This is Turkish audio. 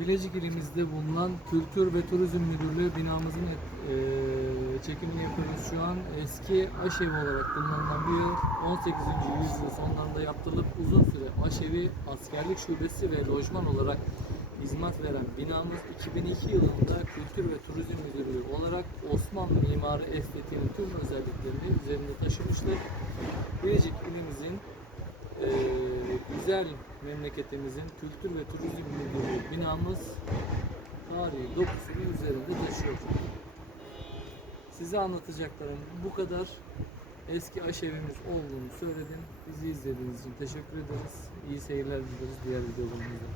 Bilecik ilimizde bulunan Kültür ve Turizm Müdürlüğü binamızın e, çekimini yapıyoruz şu an. Eski aşevi olarak kullanılan bir yer. 18. yüzyıl sonlarında yaptırılıp uzun süre aşevi askerlik şubesi ve lojman olarak hizmet veren binamız 2002 yılında Kültür ve Turizm Müdürlüğü olarak Osmanlı mimari estetiğinin tüm özelliklerini üzerinde taşımıştır. Bilecik ilimizin eee, güzel memleketimizin Kültür ve Turizm Müdürlüğü binamız tarihi dokusunu üzerinde taşıyor. Size anlatacaklarım bu kadar. Eski aşevimiz olduğunu söyledim. Bizi izlediğiniz için teşekkür ederiz. İyi seyirler dileriz diğer videolarımızda.